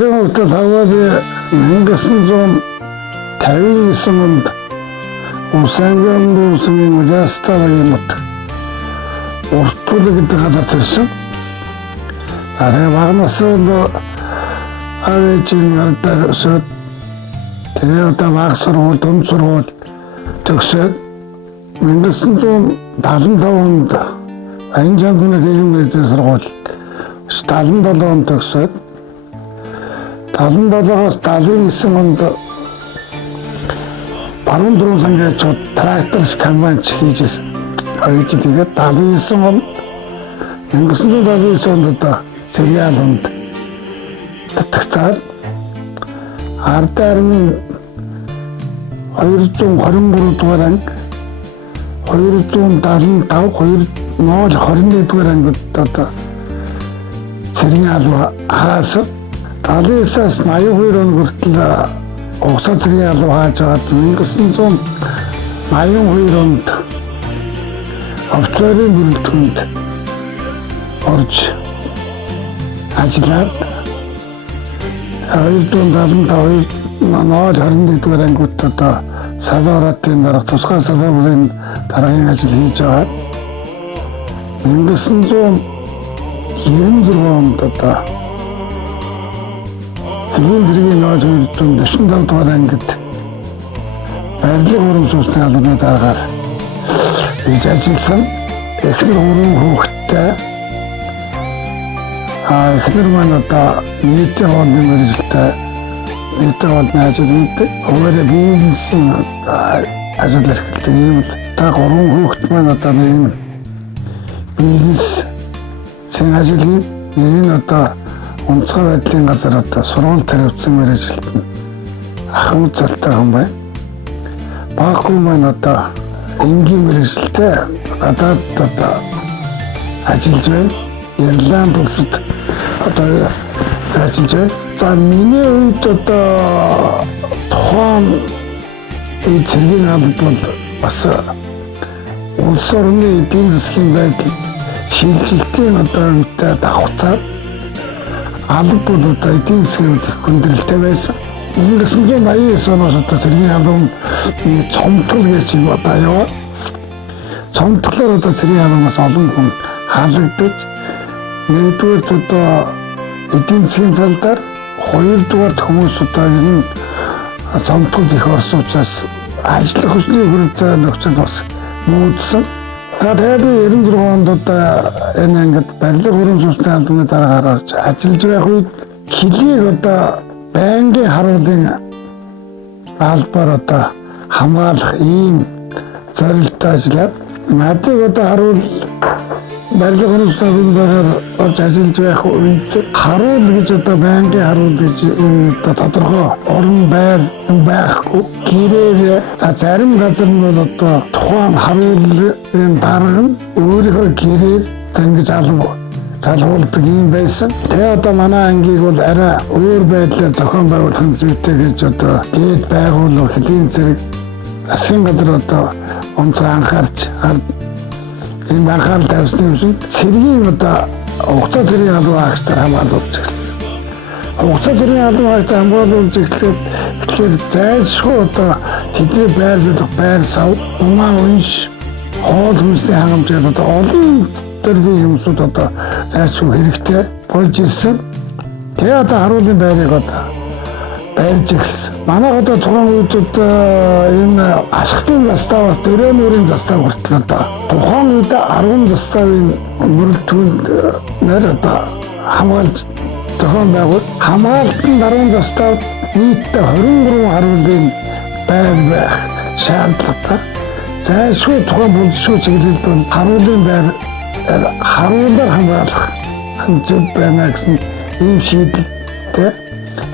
Цэрийн хувьд хаваад 1959 онд Усангийн дүүсийн Улястагийн мот Уртул гэдэг газар төрсөн. Тэгээ багнаас нь авээжийн гадар өсөд тэгээ одоо баг сургууль, дунд сургууль төгсөөд 1975 онд Аян-Жангүний дээгүүр мэдээ сургууль 77 онд төгсөөд 77-оос 79 онд баруун дөрвөн сангийн трактор комбайн хийжсэн. Тэгээд 79 онд 1979 онд одоо Цэргийн албанд татагтаад ард армийн 223 дугаар анги 275 221 дугаар ангид одоо Цэргийн алба хаасан. 79-аас 82 он хүртэл Угсаа Цэргийн алба хааж байгаад 1982 онд офицерын бүрэлдэхүүнд орж ажиллаад 275 21 дугаар ангид одоо салууратын дарга тусгай салуурын дараагийн ажил хийж байгаа. 1996 онд одоо Тэгийн зэргийн нөөц үйлдвэрийн 45 дугаар ангид байрлал уран сүнсний албаны дараагаар хийж ажилласан. Эхнэр өрөн хүүхэдтэй эхнэр маань одоо нийтийн хоолны мэргэжилтэй нийтийн хоолны ажил хийдэг. Өөрөө бизнесийн ажил эрхэлдэг юм л. Та гурван хүүхэд маань одоо нэг бизнесийн ажил хийх, нэг нь одоо онцгой байдлын газар одоо сургууль тавьсан мэргэжилтэн ахын цалтай хүн байна. Баггүй маань одоо энгийн мэргэжилтэй гадаад одоо ажиллаж байна. Ирланд улсад одоо ажиллаж байна. За миний хувьд одоо тухайн Цэргийн албанд бас улс орны эдийн засгийн байдал шинжилгээний одоо үүтэй давхцаад алба бол одоо эдийн засгийн хүндрэлтэй байсан. 1989 оноос одоо Цэргийн албан цомтол гэж юм одоо яваа. Цомтлоор одоо Цэргийн албанаас олон хүн хаалгадаж нэгдүгээр одоо эдийн засгийн талаар хоёрдугаар хүмүүс одоо энэ цомтол их орсон учраас ажиллах хүчний хүрээлцээ нөхцөл бас нүүдсэн. Тэгээд 96 онд одоо энэ ангид барилга уран сүнсний албаны дараагаар орж ажиллаж байх үед хөлийг одоо байнгын харуулын албаар одоо хамгаалах ийм зорилттой ажиллаад надад одоо харуул барилга уран сүнсний албаны дараагаар орж ажиллаж байх үед харуул гэж одоо байнгын харуул гэж одоо тодорхой орон байр байхгүй гэрээр зарим газар нь бол одоо тухайн харуулын дарга нь өөрийнхөө гэрээр ингэж залгуулдаг юм байсан. Тэгээ одоо манай ангийг бол арай өөр байдлаар зохион байгуулах зүйтэй гэж одоо дээд байгууллага хэдийн зэрэг засгийн газар одоо онцгой анхаарч энэ анхаарал тавьсны үеийн Цэргийн одоо Угсаа Цэргийн албан хаагчдаар хамгаалуулж эхэлсэн. Угсаа Цэргийн албан хаагчдаар хамгаалуулж эхлэхээр зайлшгүй одоо тэдний байр болох байр сав, умаа унш, хоол хүнсний хангамжууд одоо олон төрлийн юмсууд одоо зайлшгүй хэрэгтэй болж ирсэн. Тэгээ одоо харуулын байрыг одоо барьж эхэлсэн. Манай одоо тухайн үед энэ асхтын заставаас дөрөөнөрийн застав хүртэл одоо тухайн үед 10 заставын бүрэлдэхүүнд нэр одоо хамгаалж зохион байгуул. Хамгаалтын 10 застав нийтдээ 23 харуулын байр байх шаардлагатай. Зайлшгүй тухайн боловсрол чиглэлд бол харуулын байр харуулаар хамгаалах хэмжээ байна гэсэн ийм шийдэлтэй.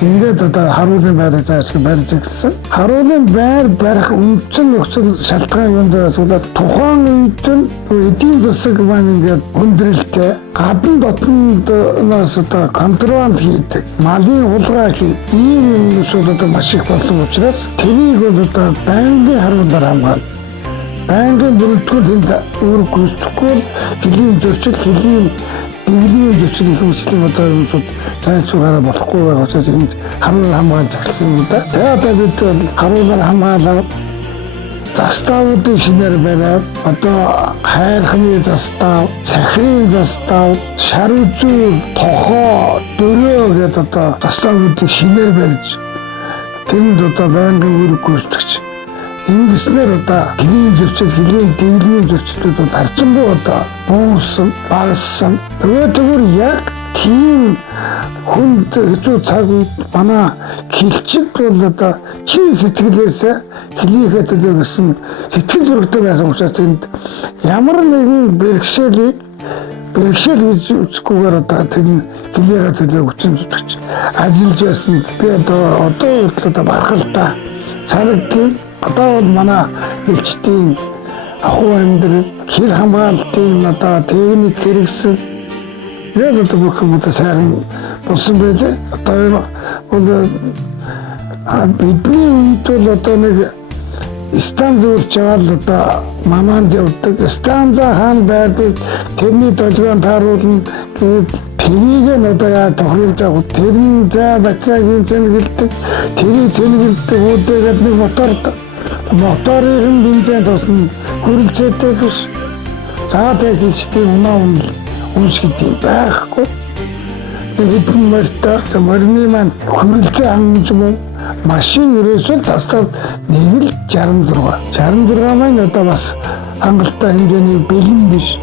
Ингээд одоо харуулын байрыг зайлшгүй барьж эхэлсэн. Харуулын байр барих үндсэн нөхцөл шалтгаан юм дээрээс тухайн үед нь эдийн засаг маань ингээд хүндрэлтэй гадна дотноос одоо контрабанд хийдэг, малын хулгай хийх ийм юмсууд одоо маш их болсон учраас тэрийг бол одоо байнгын харуулаар хамгаалж байнгын бүрэлдэхүүн тэнд үүрэг гүйцэтгэхгүй хөлийн зөрчил хөлийн дэглэмийн зөрчил хэмжлэн одоо юмсууд зайлшгүй болохгүй байгаа учраас энд харуулар хамгаалж эхэлсэн юм да. Тэгээ одоо бид харуулар хамгаалаад заставуудын шинээр бариад одоо хайрхны застав, цахилын застав, шар үзүүр, тохоо, дөрөө гэдэг одоо заставуудыг шинээр барьж тэнд одоо байнгын үүрэг гүйцэтгэж ингэснээр одоо хэлийн зөрчил, хэлийн дэглэмийн зөрчлүүд бол харцангуй одоо буурсан, багассан. Өөрөөр яг тийм хүнд хэцүү цаг үед манай хилчид бол одоо чин сэтгэлээсээ хэлийнхээ төлөө гэсэн сэтгэл зүйтэй байсан учраас энд ямар нэгэн бэрхшээл гэж үзэхгүйгээр одоо тэр хэлийнхээ төлөө хүчин зүтгэж ажиллаж байсан. Би одоо хүртэл бархалтай царагдгийн одоо бол манай хилчдийн ахуй амьдрал, хэр хамгаалтын одоо техник хэрэгсэл яг одоо бүх юм одоо сайхан болсон байлээ. Одоо бол бидний үед бол одоо нэг станц үрж аваад одоо мананд явдаг. Станца хаан байдаг, тэрний толгойн тааруулна гээд тэрийг нь одоо яа тохиолж авах, тэр нь за батлагийн зэнгэлдэг, тэрийг зэнгэлдэг үүдээгээд нэг моторын бензин тосны хүрэлцээтэй биш. За тэгээд хилчдийн уншиг юм байхгүй. Хэдэн морины маань хүрэлцээ хангаж мөн машин ерөөсөө застав нэг л 66 маань одоо бас хангалттай хэмжээний бэлэн биш.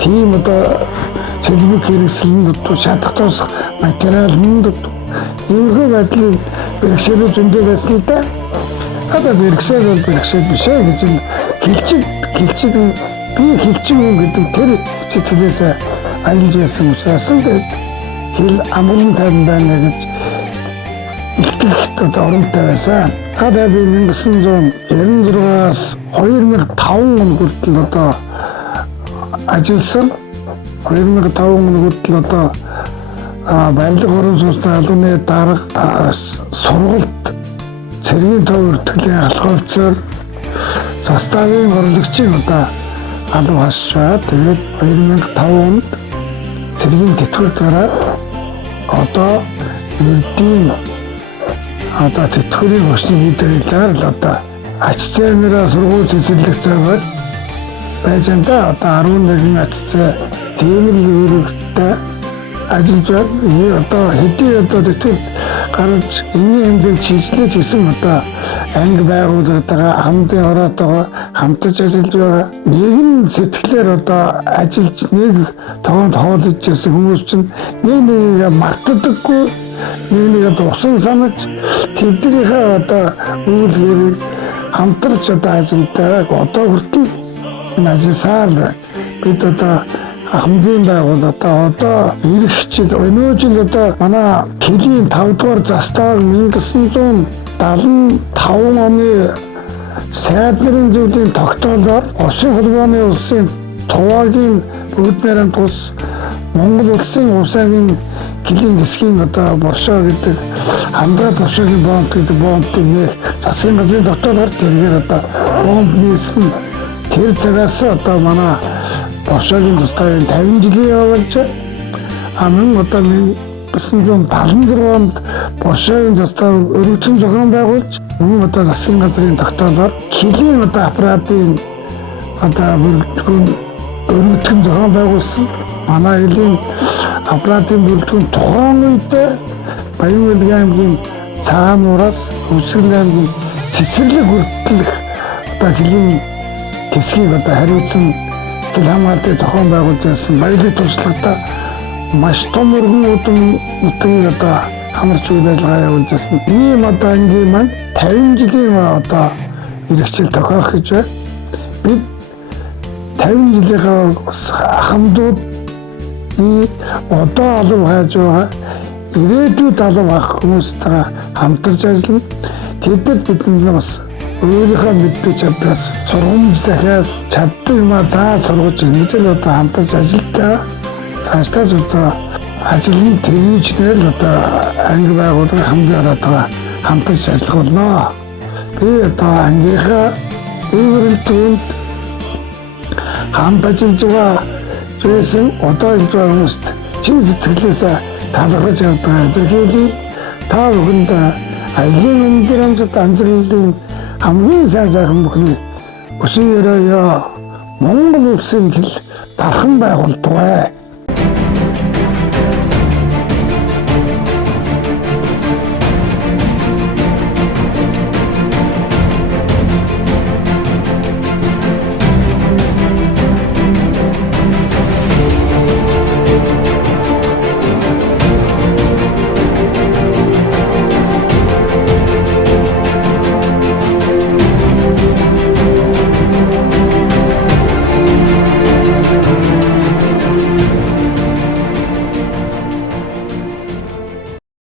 Тийм одоо цэлбэг хэрэгсэлэн дутуу шатах тус материал нь дутуу. Иймэрхүү байдлыг бэрхшээлүүд зөндөө байсан л да. Одоо бэрхшээл бол бэрхшээл биш ээ гэж хилчид би хилчин юм гэдэг тэр сэтгэлээсээ алж байсан учраас л хэл амрын тайван байна гэж итгэхт одоо оромтой байсан. Одоо би 1996-аас 2005 он хүртэл одоо ажилласан. 2005 он хүртэл одоо барилга орон сууцны албаны дарга сургалт цэргийн төв өртгөлийн алхавцаар заставын орлогчийг одоо алав хасч байгаа. Тэгээд 2005 онд цэргийн тэтгэврт гараад одоо ердийн одоо тэтгэврийн хөшний хийдэгээр л одоо ач зээнээрээ сургууль цэцэрлэг цагаар байж энэ одоо 11 ач зээ тэмэглэл үүрэгтэй ажиллаж одоо хэдий одоо тэтгэврт гарч энэ хэмжээнд чиглэж исэн одоо анги байгууллагатайгаа хамтын ороотойгоо хамтарч ажиллаж байгаа. Нэгэн сэтгэлээр одоо ажиллаж нэг тоонд хоолж ирсэн хүмүүс чинь нэг мартдаггүй, нэг усан санаж тэднийхээ одоо үйлдвэрийг хамтарч одоо ажилладаг. Одоо хүртэл энэ ажилласаар бид одоо хамтын байгууллагатай одоо ирэх жил өнөө жил одоо манай хэлийн 5 дугаар застав 1975 оны сайднарын зүйлийн тогтоолоор Усын холбооны улсын туваагийн бүгд найрамд тус Монгол улсын усаагийн хэлийн хэсгийн одоо боршоо гэдэг хамтран боршоогийн бонд гэдэг бондыг нэх засгийн газрын тогтоолоор тэргээр одоо бонд нээсэн. Тэр цагаас одоо манай боршоогийн заставын 50 жилийн явуулж амин одоо 1976 онд боршоогийн застав өргөдгөн зохион байгуулж мөн одоо засгийн газрын тогтоолоор хэлийн одоо аппаратын одоо өргөдгөн зохион байгуулсан. Манай хэлийн аппаратын бүрэлдэхүүн тухайн үед Баян-Улгийн аймгийн Цагаануураас Өсгөл аймгийн Цэцэрлэг хүртэлх одоо хэлийн хэсгийг одоо хариуцсан хэл хамгаалалтыг зохион байгуулж байсан баялаг туршлагатай маш том өргөн удам нутгийг одоо хамарч үйл ажиллагаа явуулж байсан. Ийм одоо ангийн маань 50 жилийн одоо иргэжил тохиох гэж байна. Бид 50 жилийнхаа хамдууд одоо алав хайж байгаа ирээдүйд алав авах хүмүүстэйгээ хамтарч ажиллана. Тэдэд бидэнд бас өөрийнхөө мэддэг чадвараас сургамж захиас чаддаг юм зааж сургаж ингэж л одоо хамтарч ажиллаж байгаа. Цаашдаа одоо ажлын төвчнэр л одоо анги байгууллагын хамтран одоо хамтарч ажиллах болно. Би одоо ангийнхаа өөрөлдөөнд хамт ажиллаж байгаа байсан одоо энэ хүмүүст чин сэтгэлээсээ талархаж явдаг илэрхийлье. Та бүхэнд айлын амьдралд амьдралын хамгийн сайхан бүхний өсөн өрөөё Монгол улсын хэл дархан байгуулдаг.